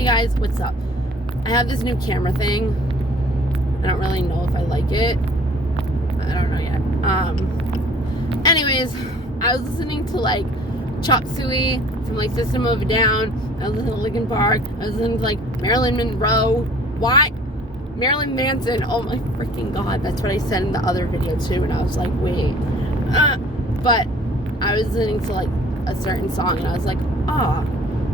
Hey guys, what's up? I have this new camera thing. I don't really know if I like it. I don't know yet. Anyways, I was listening to like Chop Suey from like System of a Down. I was listening to Linkin Park. I was listening to like Marilyn Monroe. What? Marilyn Manson. Oh my freaking god. That's what I said in the other video too. And I was like, wait. But I was listening to like a certain song and I was like,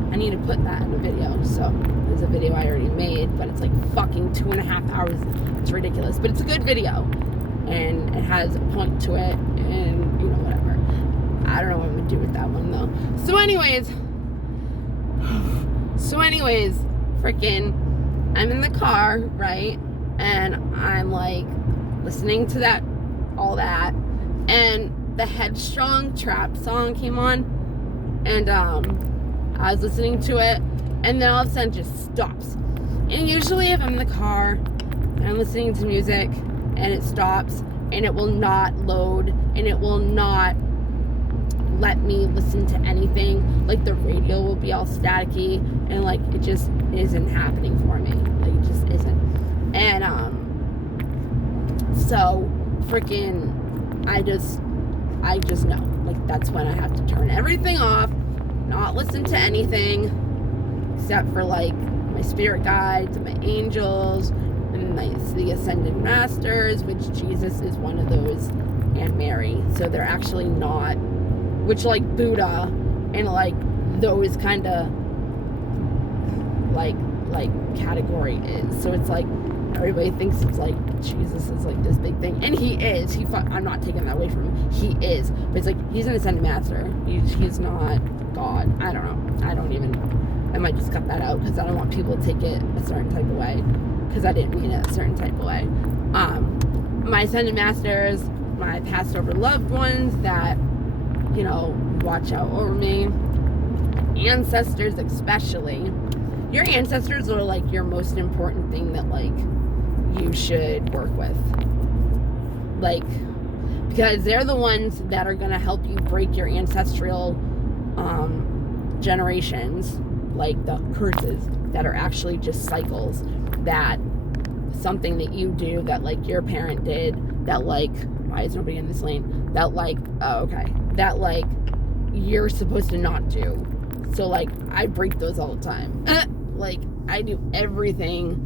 I need to put that in a video. So there's a video I already made, but it's like fucking 2.5 hours. It's ridiculous, but it's a good video and it has a point to it, and you know, whatever. I don't know what I'm gonna do with that one though. So anyways, freaking, I'm in the car, right? And I'm like listening to that, all that, and the Headstrong Trap song came on, and I was listening to it, and then all of a sudden it just stops. And usually if I'm in the car and I'm listening to music and it stops and it will not load and it will not let me listen to anything, like the radio will be all staticky and like it just isn't happening for me. Like it just isn't. And so freaking I just know, like that's when I have to turn everything off, not listen to anything except for like my spirit guides and my angels and the ascended masters, which Jesus is one of those, and Mary. So they're actually not, which like Buddha and like those kind of like category is. So it's like everybody thinks it's like Jesus is like this big thing, and he is. I'm not taking that away from him. He is, but it's like he's an ascended master. He's not God. I don't know. I might just cut that out because I don't want people to take it a certain type of way, because I didn't mean it a certain type of way. My ascended masters, my passed over loved ones that, you know, watch out over me, ancestors especially. Your ancestors are like your most important thing that like you should work with, like, because they're the ones that are going to help you break your ancestral generations, like the curses that are actually just cycles, that something that you do that like your parent did, that like, why is nobody in this lane, that like, that like you're supposed to not do. So like I break those all the time. Like I do everything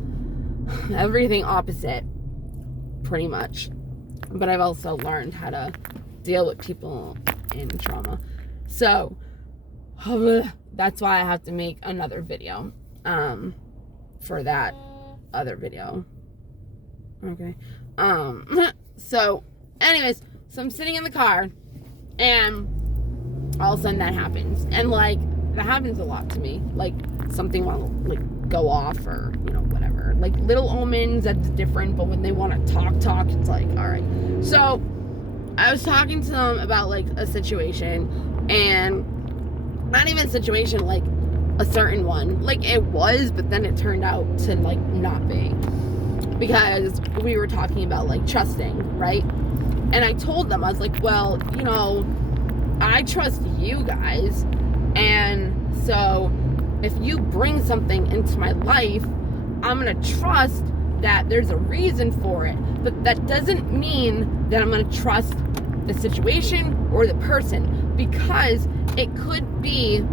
opposite pretty much, but I've also learned how to deal with people in trauma. So that's why I have to make another video for that other video. Okay. So anyways, so I'm sitting in the car and all of a sudden that happens, and like that happens a lot to me. Like something will like go off, or you know, whatever. Like little omens, that's different, but when they want to talk, it's like, all right. So I was talking to them about like a situation, and not even a situation, like a certain one. Like it was, but then it turned out to like not be, because we were talking about like trusting, right? And I told them, I was like, well, you know, I trust you guys, and so if you bring something into my life, I'm gonna trust that there's a reason for it. But that doesn't mean that I'm gonna trust the situation or the person, because it could be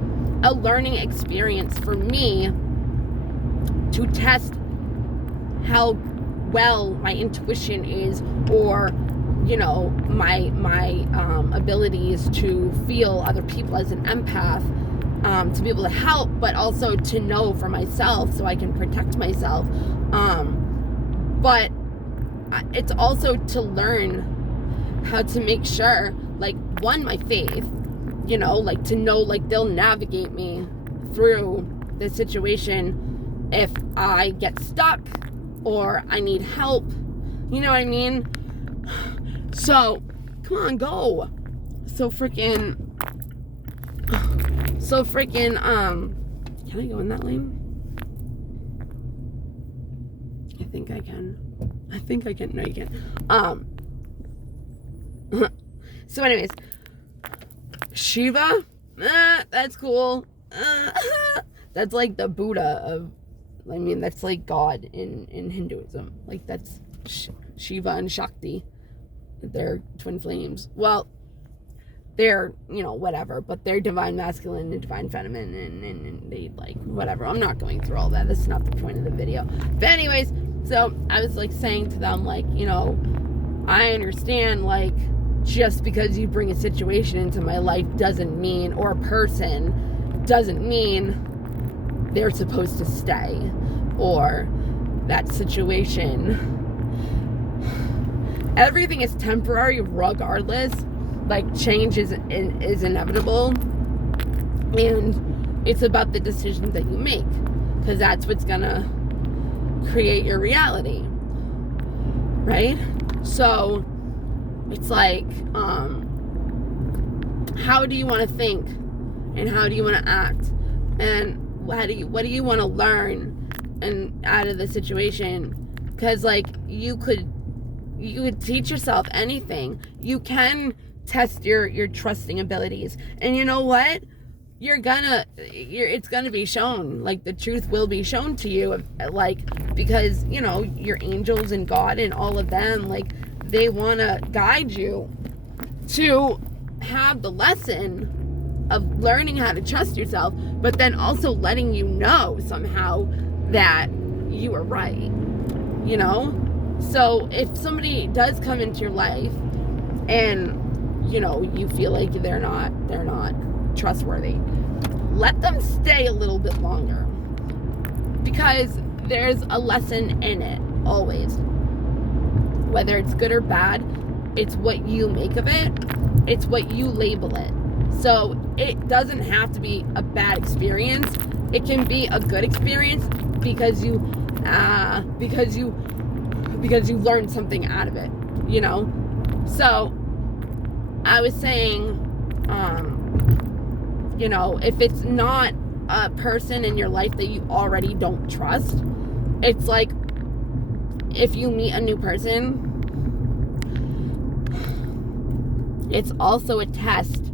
a learning experience for me to test how well my intuition is, or you know, my abilities to feel other people as an empath, to be able to help, but also to know for myself so I can protect myself. But it's also to learn how to make sure, like, one, my faith, you know, like to know, like they'll navigate me through the situation if I get stuck or I need help, you know what I mean? So come on, go. So freaking can I go in that lane? I think I can. No, you can't. So anyways, Shiva, that's cool. That's like the Buddha of, I mean, that's like God in Hinduism. Like, that's Shiva and Shakti. They're twin flames. Well, they're, you know, whatever, but they're divine masculine and divine feminine, and they, like, whatever. I'm not going through all that. That's not the point of the video. But anyways, so I was, like, saying to them, like, you know, I understand, like, just because you bring a situation into my life doesn't mean, or a person doesn't mean they're supposed to stay, or that situation, everything is temporary regardless. Like, change is inevitable, and it's about the decisions that you make, because that's what's gonna create your reality, right? So it's like, how do you want to think, and how do you want to act, and what do you want to learn and out of the situation? Because, like, you could teach yourself anything. You can test your trusting abilities, and you know what, it's gonna be shown. Like, the truth will be shown to you, like, because, you know, your angels and God and all of them, like, they want to guide you to have the lesson of learning how to trust yourself, but then also letting you know somehow that you are right, you know? So if somebody does come into your life and, you know, you feel like they're not trustworthy, let them stay a little bit longer, because there's a lesson in it always. Whether it's good or bad, it's what you make of it. It's what you label it. So it doesn't have to be a bad experience. It can be a good experience because you learned something out of it, you know? So I was saying, you know, if it's not a person in your life that you already don't trust, it's like, if you meet a new person, it's also a test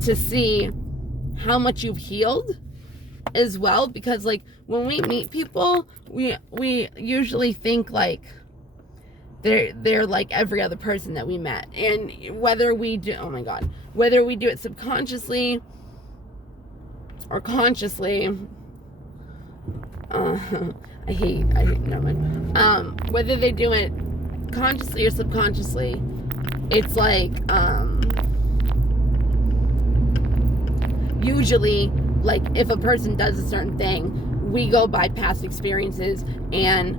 to see how much you've healed as well. Because, like, when we meet people, we usually think like they're like every other person that we met, and whether we do it subconsciously or consciously, I hate, never mind. Whether they do it consciously or subconsciously, it's like, usually, like, if a person does a certain thing, we go by past experiences, and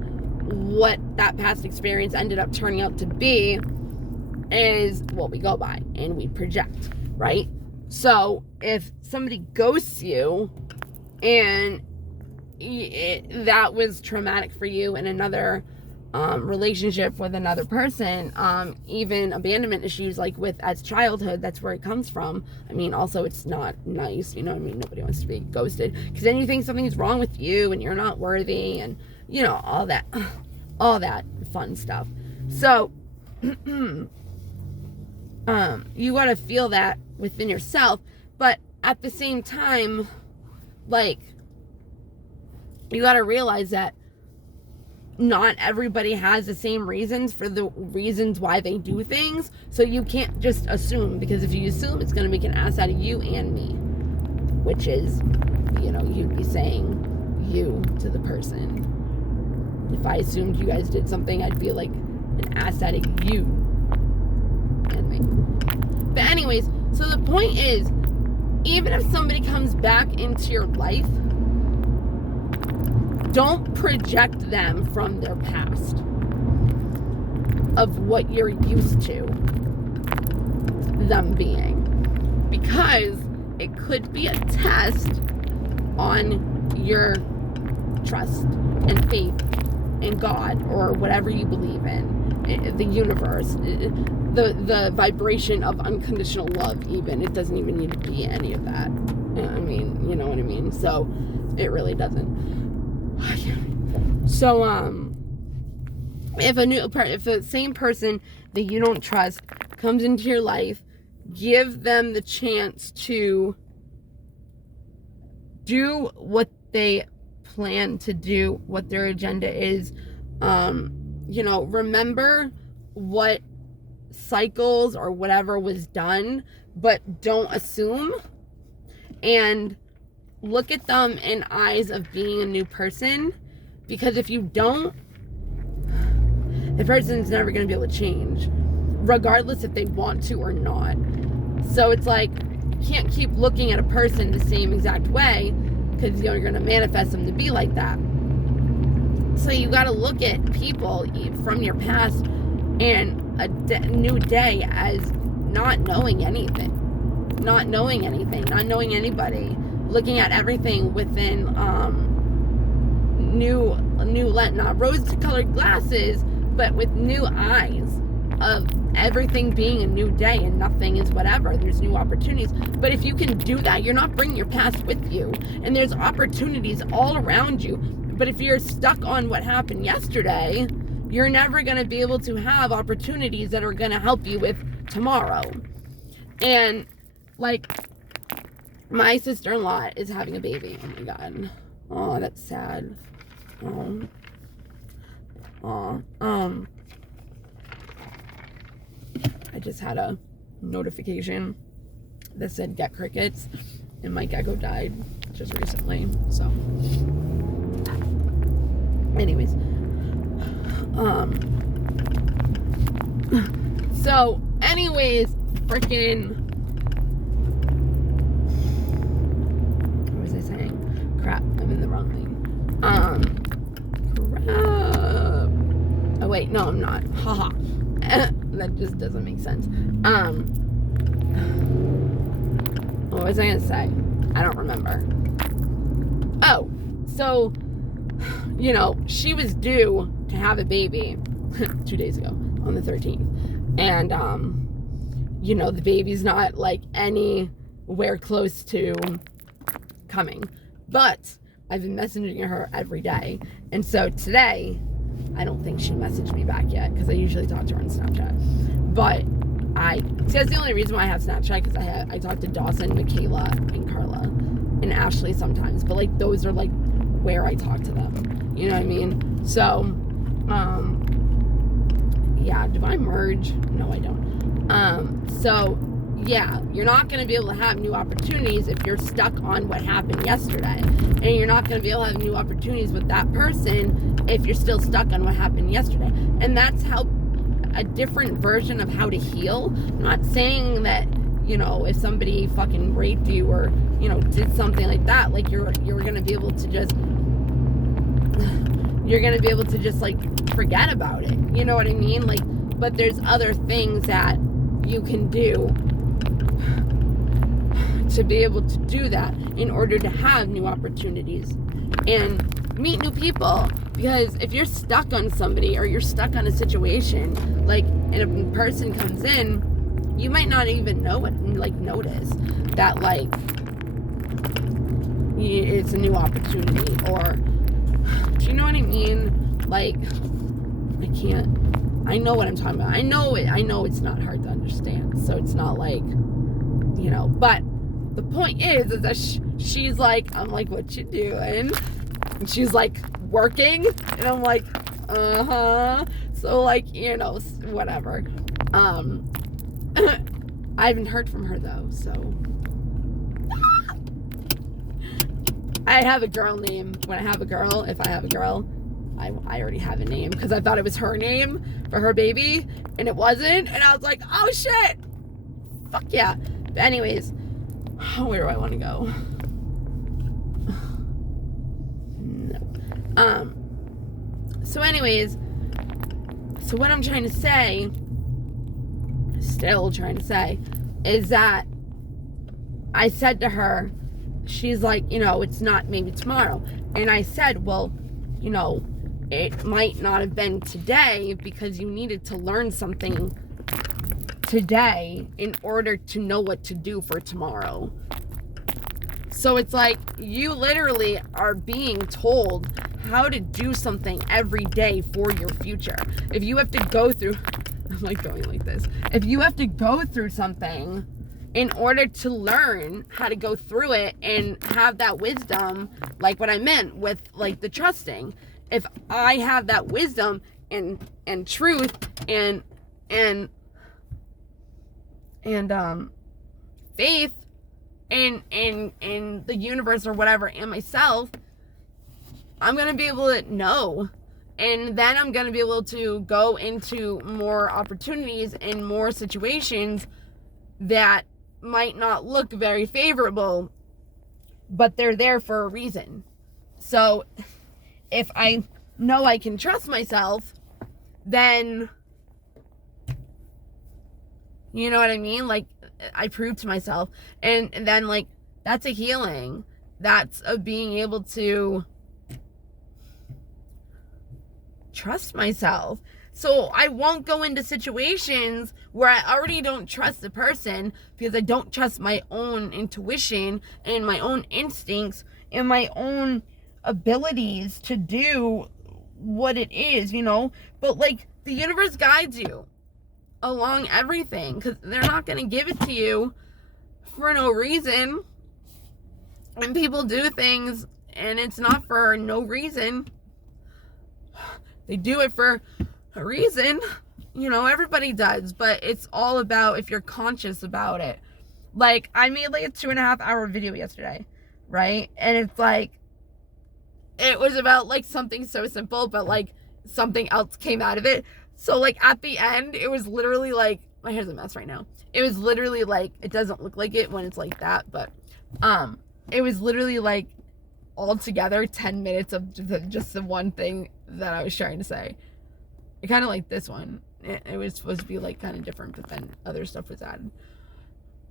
what that past experience ended up turning out to be is what we go by, and we project, right? So if somebody ghosts you, and that was traumatic for you in another relationship with another person, even abandonment issues, like as childhood, that's where it comes from. I mean, also, it's not nice, you know what I mean? Nobody wants to be ghosted, because then you think something's wrong with you and you're not worthy, and, you know, all that fun stuff. So you got to feel that within yourself, but at the same time, like, you got to realize that not everybody has the same reasons for the reasons why they do things. So you can't just assume, because if you assume, it's going to make an ass out of you and me, which is, you know, you'd be saying you to the person. If I assumed you guys did something, I'd be like an ass out of you and me. But anyways, so the point is, even if somebody comes back into your life, don't project them from their past of what you're used to them being, because it could be a test on your trust and faith in God, or whatever you believe in, the universe, the vibration of unconditional love. Even it doesn't even need to be any of that. I mean, you know what I mean? So it really doesn't. So if the same person that you don't trust comes into your life, give them the chance to do what they plan to do, what their agenda is. You know, remember what cycles or whatever was done, but don't assume, and look at them in eyes of being a new person, because if you don't, the person's never going to be able to change, regardless if they want to or not. So it's like, you can't keep looking at a person the same exact way, because you know, you're going to manifest them to be like that. So you got to look at people from your past and a new day as not knowing anything, not knowing anybody, looking at everything within new not rose-colored glasses, but with new eyes of everything being a new day and nothing is whatever. There's new opportunities. But if you can do that, you're not bringing your past with you, and there's opportunities all around you. But if you're stuck on what happened yesterday, you're never going to be able to have opportunities that are going to help you with tomorrow. And like, my sister-in-law is having a baby. Oh my God. Oh, that's sad. I just had a notification that said get crickets, and my gecko died just recently. So anyways, freaking, what was I saying? Crap, I'm in the wrong thing. Crap. Oh wait, no, I'm not. Haha. That just doesn't make sense. What was I gonna say? I don't remember. Oh, so, you know, she was due to have a baby 2 days ago on the 13th. And, you know, the baby's not like anywhere close to coming. But I've been messaging her every day. And so today, I don't think she messaged me back yet, because I usually talk to her on Snapchat. But that's the only reason why I have Snapchat, because I talk to Dawson, Michaela, and Carla, and Ashley sometimes. But like, those are like where I talk to them. You know what I mean? So, yeah, do I merge? No, I don't. So, yeah, you're not going to be able to have new opportunities if you're stuck on what happened yesterday. And you're not going to be able to have new opportunities with that person if you're still stuck on what happened yesterday. And that's how, a different version of how to heal. I'm not saying that, you know, if somebody fucking raped you or, you know, did something like that, like you're going to be able to just, like, forget about it. You know what I mean? Like, but there's other things that you can do to be able to do that in order to have new opportunities and meet new people. Because if you're stuck on somebody or you're stuck on a situation, like, and a person comes in, you might not even know it, like, notice that, like, it's a new opportunity, or, do you know what I mean? Like, I know what I'm talking about. I know it's not hard to understand, so it's not like, you know, but the point is that she's like, I'm like, what you doing? And she's like, working, and I'm like, so, like, you know, whatever. I haven't heard from her though, so I have a girl name. When I have a girl, if I have a girl, I already have a name, because I thought it was her name for her baby, and it wasn't, and I was like, oh shit, fuck yeah. But anyways, where do I want to go? No. So anyways, so what I'm trying to say, still trying to say, is that I said to her, she's like, you know, it's not maybe tomorrow. And I said, well, you know, it might not have been today because you needed to learn something today in order to know what to do for tomorrow. So it's like, you literally are being told how to do something every day for your future. If you have to go through, I'm like going like this. If you have to go through something in order to learn how to go through it and have that wisdom, like what I meant with like the trusting. If I have that wisdom and truth and faith in the universe or whatever, and myself, I'm gonna be able to know, and then I'm gonna be able to go into more opportunities and more situations that might not look very favorable, but they're there for a reason. So if I know I can trust myself, then, you know what I mean? Like, I prove to myself, and then, like, that's a healing. That's a being able to trust myself. So I won't go into situations where I already don't trust the person because I don't trust my own intuition and my own instincts and my own abilities to do what it is, you know? But, like, the universe guides you along everything, because they're not going to give it to you for no reason. And people do things and it's not for no reason. They do it for a reason, you know, everybody does, but it's all about if you're conscious about it. Like, I made like a 2.5 hour video yesterday, right? And it's like, it was about like something so simple, but like something else came out of it. So like at the end, it was literally like, my hair's a mess right now. It was literally like, it doesn't look like it when it's like that, but it was literally like all together 10 minutes of just the one thing that I was trying to say. It kind of like this one. It was supposed to be like kind of different, but then other stuff was added,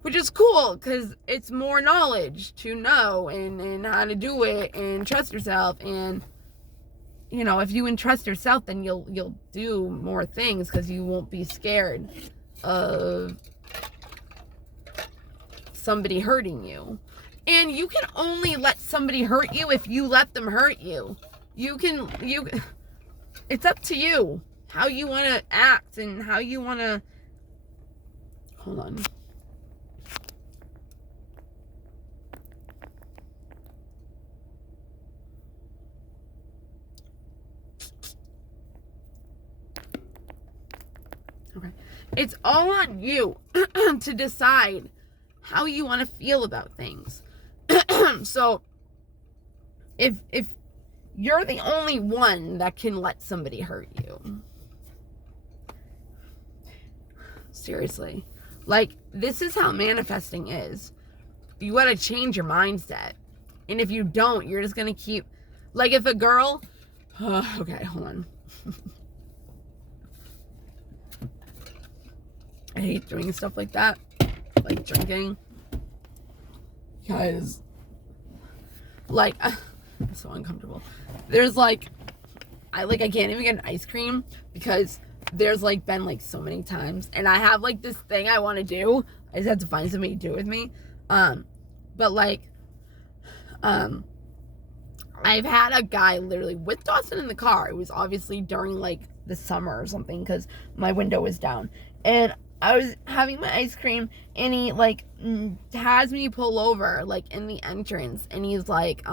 which is cool because it's more knowledge to know and how to do it and trust yourself. And, you know, if you entrust yourself, then you'll do more things because you won't be scared of somebody hurting you. And you can only let somebody hurt you if you let them hurt you. It's up to you how you want to act and how you want to, hold on. Okay. It's all on you to decide how you want to feel about things. So if you're the only one that can let somebody hurt you, seriously, like, this is how manifesting is. You got to change your mindset. And if you don't, you're just going to keep, like, if a girl, okay, hold on. I hate doing stuff like that, like drinking, because, like, I'm so uncomfortable. There's like, I can't even get an ice cream because there's like been like so many times, and I have like this thing I want to do. I just have to find somebody to do it with me. But like, I've had a guy literally with Dawson in the car. It was obviously during like the summer or something because my window was down, and I was having my ice cream, and he like has me pull over like in the entrance, and he's like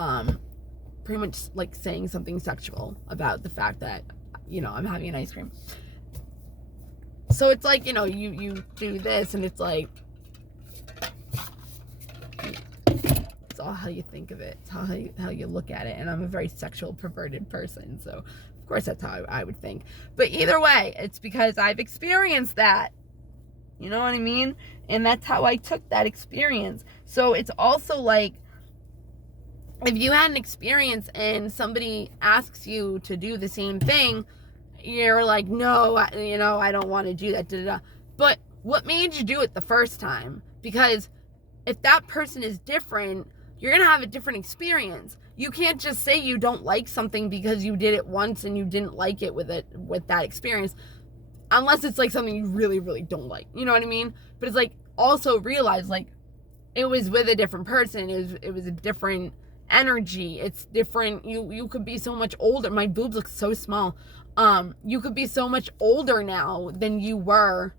pretty much like saying something sexual about the fact that, you know, I'm having an ice cream. So it's like, you know, you do this, and it's like, it's all how you think of it. It's how you look at it. And I'm a very sexual, perverted person, so of course that's how I would think. But either way, it's because I've experienced that. You know what I mean? And that's how I took that experience. So it's also like, if you had an experience and somebody asks you to do the same thing, you're like, no, you know, I don't want to do that. Da, da, da. But what made you do it the first time? Because if that person is different, you're going to have a different experience. You can't just say you don't like something because you did it once and you didn't like it with that experience. Unless it's like something you really, really don't like. You know what I mean? But it's like, also realize, like, it was with a different person. It was a different energy. It's different. You could be so much older. My boobs look so small. You could be so much older now than you were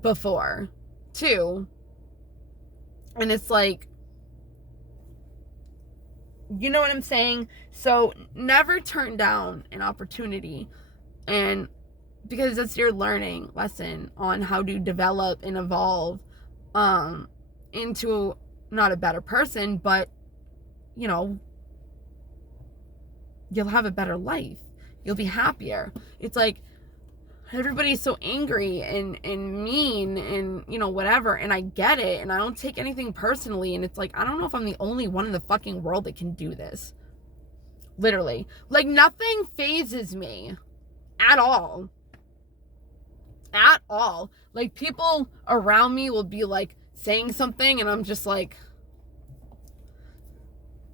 before, too. And it's like, you know what I'm saying? So never turn down an opportunity, and because that's your learning lesson on how to develop and evolve into not a better person, but you'll have a better life. You'll be happier. It's like everybody's so angry and mean and whatever, and I get it, and I don't take anything personally, and it's like, I don't know if I'm the only one in the fucking world that can do this. Literally. Like, nothing phases me at all. At all. Like, people around me will be like saying something, and I'm just like,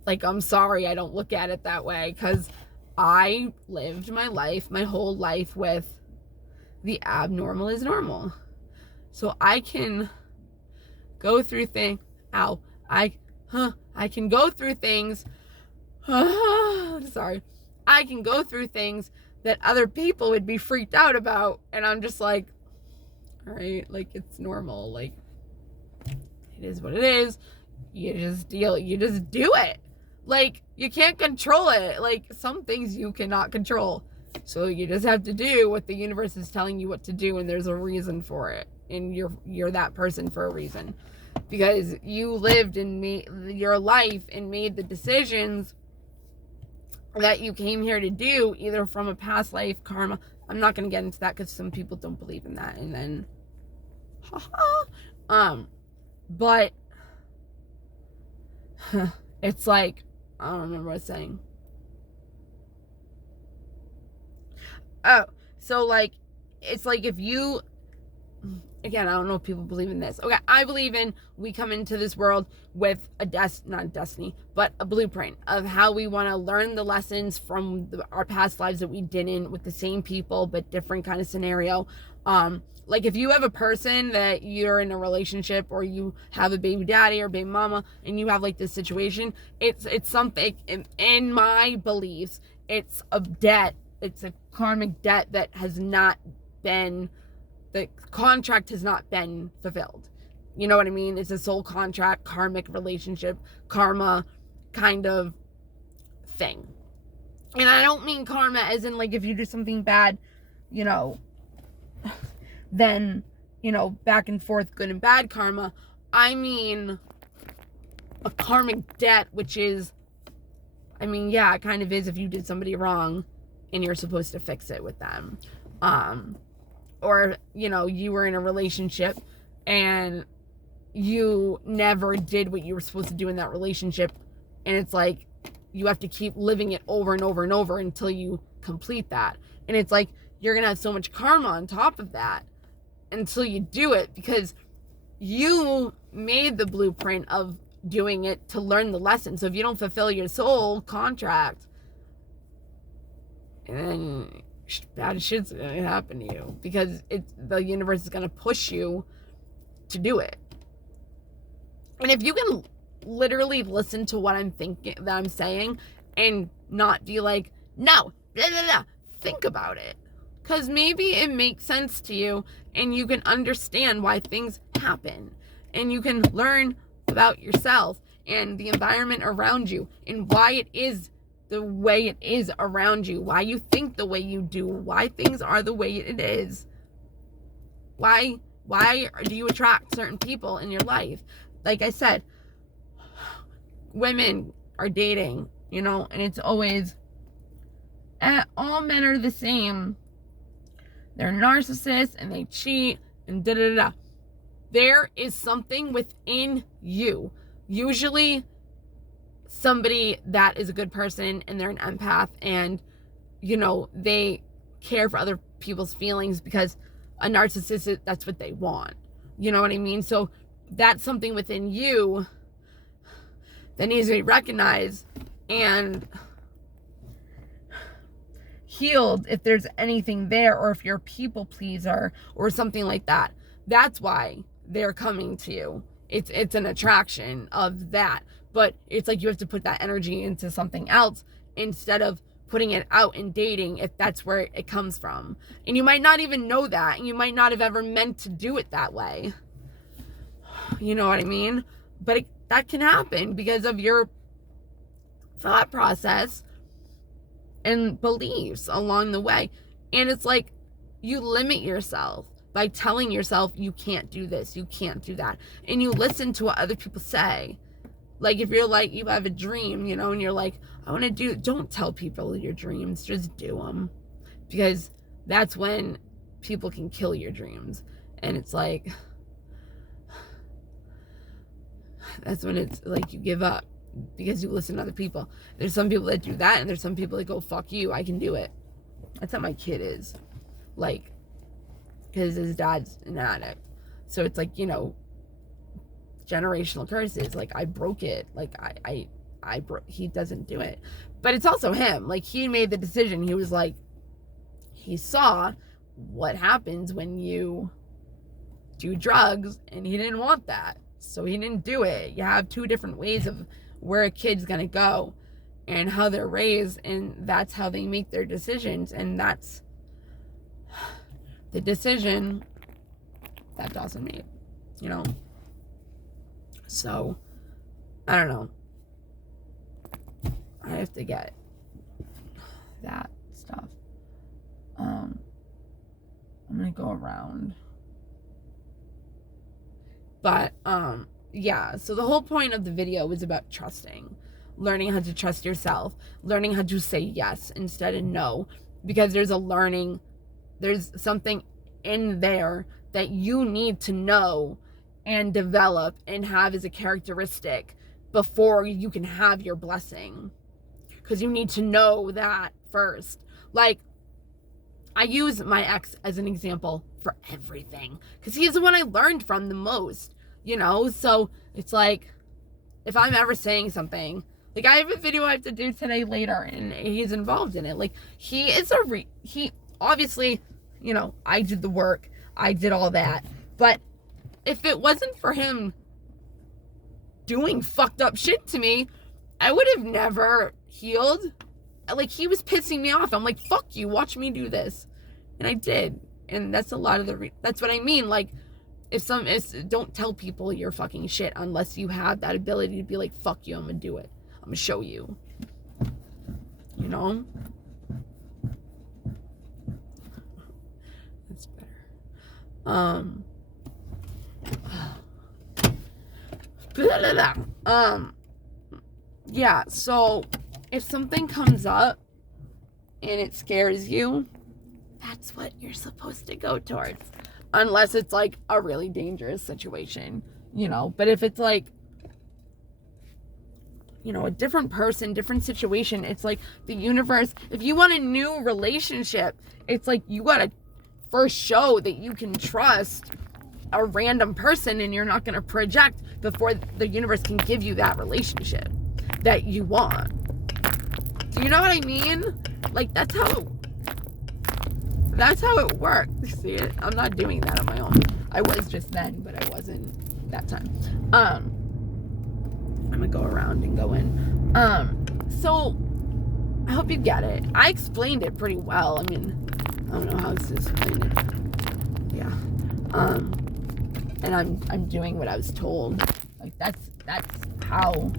I'm sorry, I don't look at it that way, because I lived my life, my whole life, with the abnormal is normal. So I can go through things. I can go through things. Sorry. I can go through things that other people would be freaked out about, and I'm just like, all right, like, it's normal. Like, it is what it is. You just do it. Like, you can't control it. Like, some things you cannot control. So you just have to do what the universe is telling you what to do, and there's a reason for it. And you're that person for a reason. Because you lived and made your life and made the decisions that you came here to do, either from a past life, karma. I'm not going to get into that because some people don't believe in that. And then, but it's like, I don't remember what I was saying. Oh, so like, it's like if you, again, I don't know if people believe in this. Okay, I believe in we come into this world with not a destiny, but a blueprint of how we want to learn the lessons from our past lives that we didn't, with the same people, but different kind of scenario. Like, if you have a person that you're in a relationship, or you have a baby daddy or baby mama, and you have like this situation, it's something, in my beliefs, it's a debt. It's a karmic debt that has not been, the contract has not been fulfilled. You know what I mean? It's a soul contract, karmic relationship, karma kind of thing. And I don't mean karma as in, like, if you do something bad, then, back and forth, good and bad karma. I mean a karmic debt, which is, yeah, it kind of is if you did somebody wrong and you're supposed to fix it with them. Or, you were in a relationship and you never did what you were supposed to do in that relationship. And it's like, you have to keep living it over and over and over until you complete that. And it's like, you're going to have so much karma on top of that until you do it, because you made the blueprint of doing it to learn the lesson. So if you don't fulfill your soul contract, and then bad shit's gonna happen to you, because the universe is gonna push you to do it. And if you can literally listen to what I'm thinking, that I'm saying, and not be like, no, blah, blah, blah, think about it, because maybe it makes sense to you, and you can understand why things happen, and you can learn about yourself and the environment around you, and why it is the way it is around you, why you think the way you do, why things are the way it is, why do you attract certain people in your life. Like I said, women are dating, and it's always, all men are the same. They're narcissists and they cheat and da-da-da-da. There is something within you, usually somebody that is a good person and they're an empath, and they care for other people's feelings, because a narcissist, that's what they want. You know what I mean? So that's something within you that needs to be recognized and healed, if there's anything there, or if you're a people pleaser or something like that. That's why they're coming to you. It's an attraction of that. But it's like you have to put that energy into something else instead of putting it out in dating, if that's where it comes from. And you might not even know that, and you might not have ever meant to do it that way. You know what I mean? But that can happen because of your thought process and beliefs along the way. And it's like you limit yourself by telling yourself you can't do this, you can't do that. And you listen to what other people say. Like if you're like, you have a dream, you know, and you're like, I want to do, don't tell people your dreams, just do them. Because that's when people can kill your dreams. And it's like, that's when it's like you give up because you listen to other people. There's some people that do that, and there's some people that go, fuck you, I can do it. That's how my kid is. Like, because his dad's an addict. So it's like, you know, generational curses. Like, I broke it. Like, I broke, he doesn't do it. But it's also him. Like, he made the decision. He was like, he saw what happens when you do drugs, and he didn't want that. So he didn't do it. You have two different ways of where a kid's gonna go and how they're raised, and that's how they make their decisions, and that's the decision that Dawson made, you know? So, I don't know. I have to get that stuff. I'm gonna go around. But, yeah, so the whole point of the video was about trusting. Learning how to trust yourself. Learning how to say yes instead of no. Because there's something in there that you need to know and develop and have as a characteristic before you can have your blessing. Because you need to know that first. Like, I use my ex as an example for everything. Because he's the one I learned from the most, you know? So it's like, if I'm ever saying something, like I have a video I have to do today later, and he's involved in it. Like, he is he obviously, you know, I did the work. I did all that. But if it wasn't for him doing fucked up shit to me, I would have never healed. Like, he was pissing me off. I'm like, fuck you, watch me do this. And I did. And that's a lot of that's what I mean. Like, don't tell people your fucking shit unless you have that ability to be like, fuck you, I'm gonna do it. I'm gonna show you. You know? That's better. Yeah, so if something comes up and it scares you, that's what you're supposed to go towards. Unless it's like a really dangerous situation, you know. But if it's like, you know, a different person, different situation, it's like the universe, if you want a new relationship, it's like you gotta first show that you can trust a random person, and you're not gonna project before the universe can give you that relationship that you want. Do you know what I mean? Like, that's how it works. See it? I'm not doing that on my own. I was just then, but I wasn't that time. I'm gonna go around and go in. So I hope you get it. I explained it pretty well. I mean, I don't know how else to explain it. Yeah. And I'm doing what I was told. Like, that's how,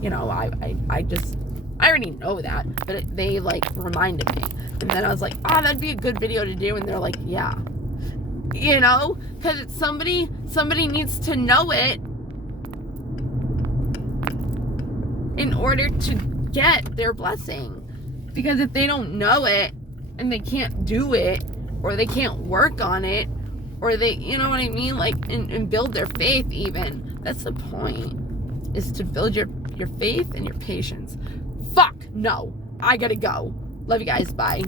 you know, I already know that, but they like reminded me. And then I was like, oh, that'd be a good video to do. And they're like, yeah, you know, because it's somebody needs to know it in order to get their blessing. Because if they don't know it and they can't do it, or they can't work on it, or they, you know what I mean? Like, and build their faith even. That's the point, is to build your faith and your patience. Fuck, no. I gotta go. Love you guys. Bye.